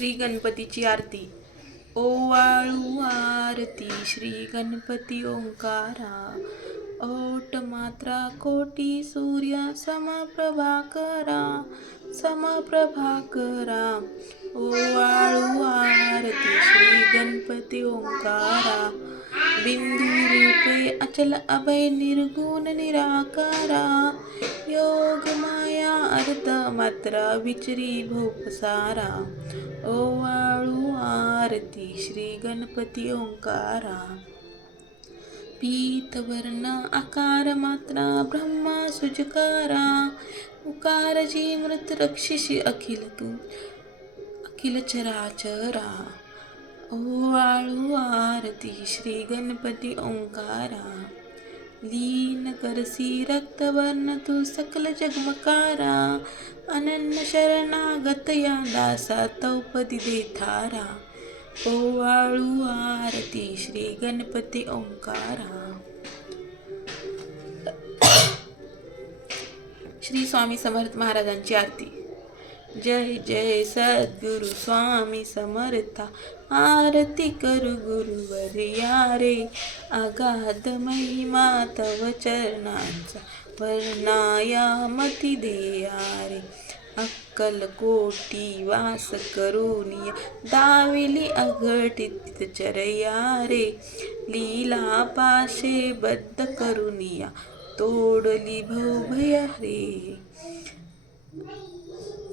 श्री गणपतीची आरती. ओवाळू आरती श्री गणपती ओंकारा. ओट मात्रा कोटी सूर्य समप्रभाकरा. समप्रभाकरा. ओवाळू आरती श्री गणपती ओंकारा. बिंदू रूपे अचल अभय निर्गुण निराकारा. योग माया अर्थ मात्रा विचरी भोपसारा. ओवाळू आरती श्री गणपती ओंकारा. पीत वर्ण आकार मात्रा ब्रह्मा सुजकारा. उकार जी मृत रक्षिषी अखिल तू अखिल चराचरा. ओवाळू आरती श्री गणपती ओंकारा. लीन करसी रक्तवर्ण तू सकल जगमकारा. अनन्य शरणागत या दासा तौपदी देथारा. ओवाळू आरती श्री गणपती ओंकारा. श्री स्वामी समर्थ महाराजांची आरती. जय जय सद्गुरु स्वामी समर्था. आरती करू गुरुवर्या रे. अगाध महिमा तव चरणांचा वर्णाया मती देया रे. अक्कल कोटी वास करुनिया दाविली अघटित चरया रे. लीला पाशे बद्ध करुनिया तोडली भवभया रे.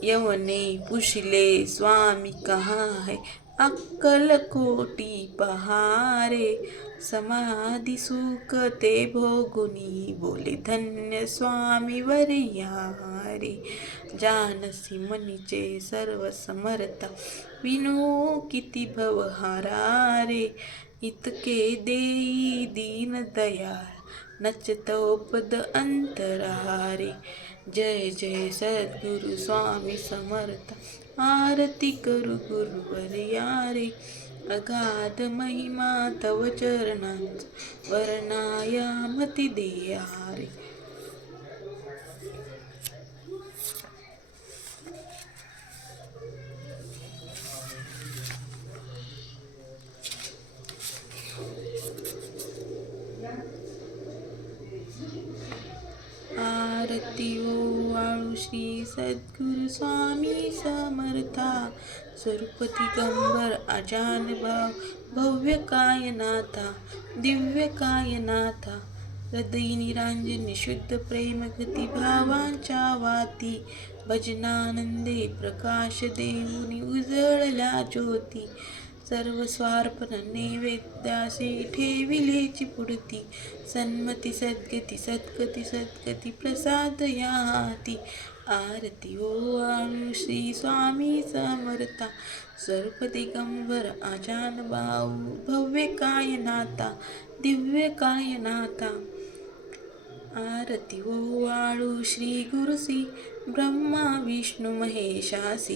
यवने पुछले स्वामी कहाँ है. अक्कल कोटी पहारे. समाधि सुख ते भोगुनी बोले धन्य स्वामी वर्या रे. जानसी मनीचे सर्व समर्था विनू किती भवहारा रे. इतके देई दीन दयाळ नचतोपद अंतरा रे. जय जय सद्गुरु स्वामी समर्थ. आरती करू गुरुवर्या रे. अगाध महिमा तव चरणांचा वर्णाया मती देया रे. आरती ओवाळू श्री सद्गुरु स्वामी समर्था. स्वरूप दिगंबर अजान भाव भव्य कायनाथा. दिव्य कायनाथा. हृदय निरांजन शुद्ध प्रेम गती भावांच्या वाती. भजनानंदे प्रकाश देऊनी उजळल्या ज्योती. सर्व स्वार्पण नैवेद्यासे ठेविलेची पुढती. सन्मती सद्गती सद्गती सद्गती प्रसाद या हाती. आरती ओवाळू श्री स्वामी समर्था. स्वरूप दिगंबर आजान भाऊ भव्य कायनाथा. दिव्य कायनाथा. आरती ओवाळू श्री गुरुसी ब्रह्मा विष्णू महेशासी.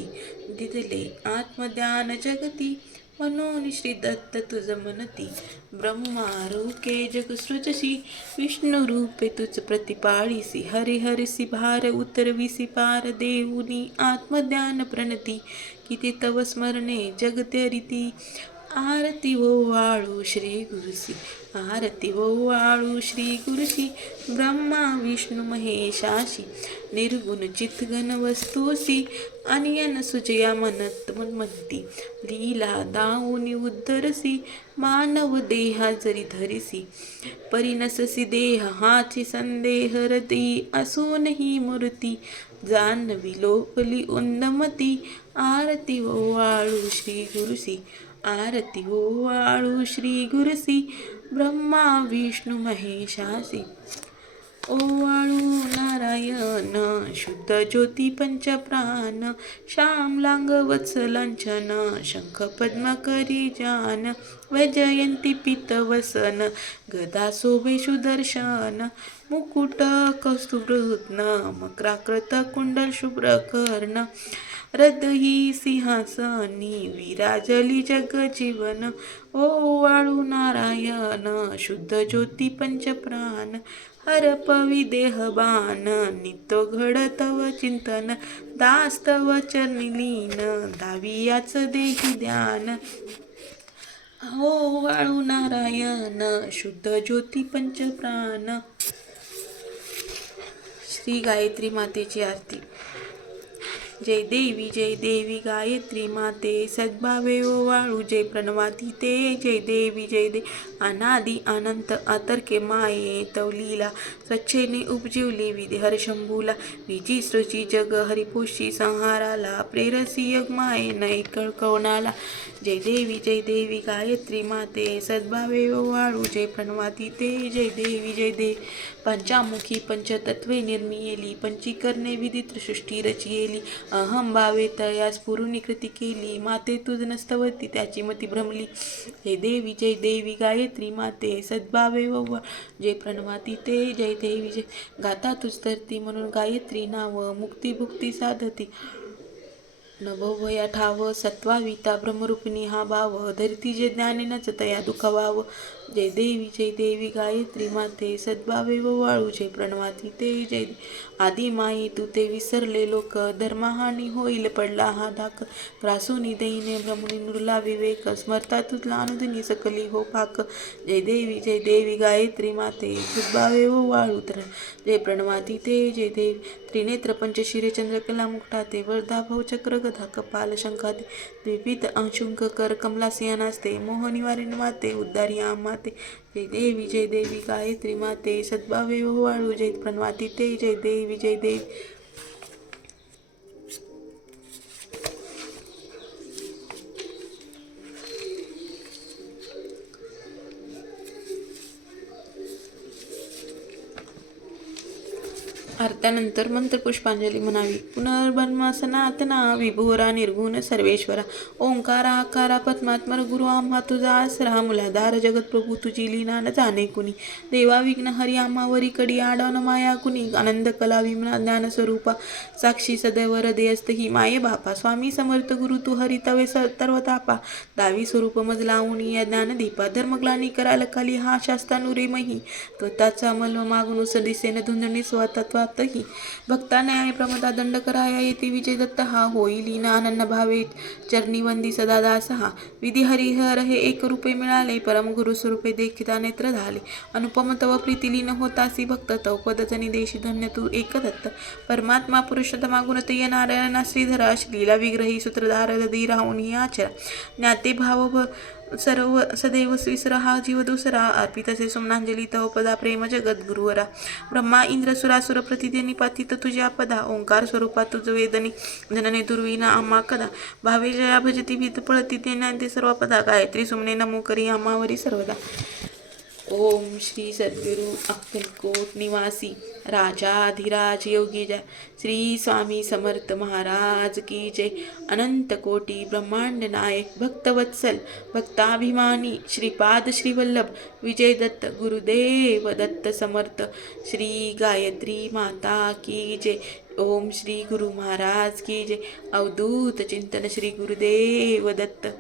दिदले आत्मध्यान जगती म्हणून श्री दत्त तुझ मनती. ब्रह्मा रूपे जग सृजसी विष्णू रूपे तुझ प्रतिपाळीसी. हरि हरिसी भार उतरविसी पार देऊनी आत्मध्यान प्रणती. किती तव स्मरणे जगते रीती. आरती ओवाळू श्री गुरुसी. आरती ओवाळू श्री गुरुसी ब्रह्मा विष्णू महेशाशी. निर्गुण चितघन वस्तुसी अनियन सुजया मनत मनमती. लीला दाऊनी उद्धरसी मानव देहा जरी धरिसी. परिनससी देह हाची संदेह रती असूनही मूर्ती. जानवी लोकली उन्नमती. आरती ओवाळू श्री गुरुसी. आरती ओवाळू श्री गुरुसी ब्रह्मा विष्णू महेशासी. ओवाळू नारायण शुद्ध ज्योती पंचप्राण. श्यामलांग वत्सलांछन शंख पद्म करी जान. वैजयंती पीतवसन गदा शोभे सुदर्शन. मुकुट कौस्तुभरत्न मकराकृत कुंडल शुभ्र कर्ण. रद्द ही सिंहासनी विराजली जग जीवन. ओ वाळू नारायण शुद्ध ज्योती पंचप्राण. हरपवी देहबान नित्य घडतव चिंतन. दास्तव चरणी लीन दावी याच देही ध्यान. हो वाळू नारायण शुद्ध ज्योती पंचप्राण. श्री गायत्री मातेची आरती. जय देवी गायत्री माते सद्भावे ओ वाळू जय प्रणवातीते. जय देवी अनादि अनंत अतर्के माये तवलीला स्वच्छेने उपजीवली विधिहर शंभूला. विजी सृजी जग हरिपोषी संहाराला प्रेरसी योग माये नय कळकवणाला. जय देवी गायत्री माते सद्भावे ओ वाळू जय प्रणवातीते. जय देवी पंचामुखी पंचतत्वे निर्मियेली पंचीकरणे विदित सृष्टी रचियेली. अहम भावे तयास पुरुनी कृती केली माते तुझ नस्तवती त्याची मती भ्रमली. जय देवी गायत्री माते सद्भावे ओ जय प्रणवातीते. जय देवी गाता तुझ धरती म्हणून गायत्री नाव मुक्ती भुक्ती साधती. नभोवया ठाव सत्वाविता ब्रह्मरूपिणी हा भाव धरती जे ज्ञाने नचतया दुखवाव. जय देवी गायत्री माते सद्भावे व वाळू जय प्रणवातीते. जय आदी माई तू ते विसरले लोक धर्महानी होईल पडला हा धाक. ग्रासुनी दैने भ्रमुनी नुरला विवेक स्मरता तुझला अनुदिनी सकली हो पाक. जय देवी गायत्री माते सद्भावे व वाळू जय प्रणवातीते. जय देवी त्रिनेत्र पंचशिरे चंद्रकला मुकुटाते वर्धा भवचक्र गदा कपाल शंखाते. द्विपित अंशुंक कर कमलासियानास्ते मोहनी वारिण माते उद्धारी माते. जय देवी गायत्री माते सद्भावे ओ वाळू जय प्रणवातीते. जय देवी आरत्यानंतर मंत्रपुष्पांजली म्हणावी. पुनर्ब्रह्म सनातना विभुरा निर्गुण सर्वेश्वरा. ओंकारा आकारा पद्मात्मर गुरु आम्हा तुझा आसरा. मुलाधार जगत प्रभू तुझी लीना न जाणे कुणी. देवा विघ्न हरी आम्हावरी कडी आडवण माया कुणी. आनंद कला विमला ज्ञान स्वरूपा साक्षी सदैव हृदय असतही माये बापा. स्वामी समर्थ गुरु तू हरी तवे सर्वतापा. दावी स्वरूप मज लावणी या ज्ञानदीपा. धर्मग्लानी कराल खाली हा शास्तानुरे मही. त्वताचा मल मागुन दिसेन धुंदणी स्वतत्वातही. भक्ता न्याय प्रमदा दंड कराया येते विजय दत्त हा. होई लीना अनन्य भावे चरणी वंदी सदा दास हा. विधी हरिहर हे एक रूपे मिळाले परम गुरु स्वरूपे देखिता नेत्र झाले. अनुपम तव प्रीती लीन होतासी भक्त तव पदजनी देशी धन्य तू एक दत्त. परमात्मा पुरुषोत्तमा गुणतय नारायणा श्रीधरा. श्रीला विग्रही सूत्रधार दधी राहुनी आचरा. ज्ञाते भाव सर्व सदैव विसरा हा जीव दुसरा. अर्पितसे सुमनांजली तव पदा प्रेम जगत गुरुवरा. ब्रह्मा इंद्र सुरासुर प्रतिदिनी पातित तुझ्या पदा. ओंकार स्वरूपा तुझ वेदनी जनने दुर्विना आम्हा कदा. भावे जया भजती भीत पळती ते ज्ञानते सर्व पदा. गायत्री सुमने नमो करी आम्हावरी सर्वदा. ओम श्री सद्गुरु अक्कलकोट निवासी राजाधिराज योगी जय श्री स्वामी समर्थ महाराज की जय. अनंत कोटी ब्रह्मांड नायक भक्तवत्सल भक्ताभिमानी श्रीपाद श्रीवल्लभ विजय दत्त गुरुदेव दत्त समर्थ. श्री गायत्री माता की जय. ओम श्री गुरु महाराज की जय. अवधूत चिंतन श्री गुरुदेव दत्त.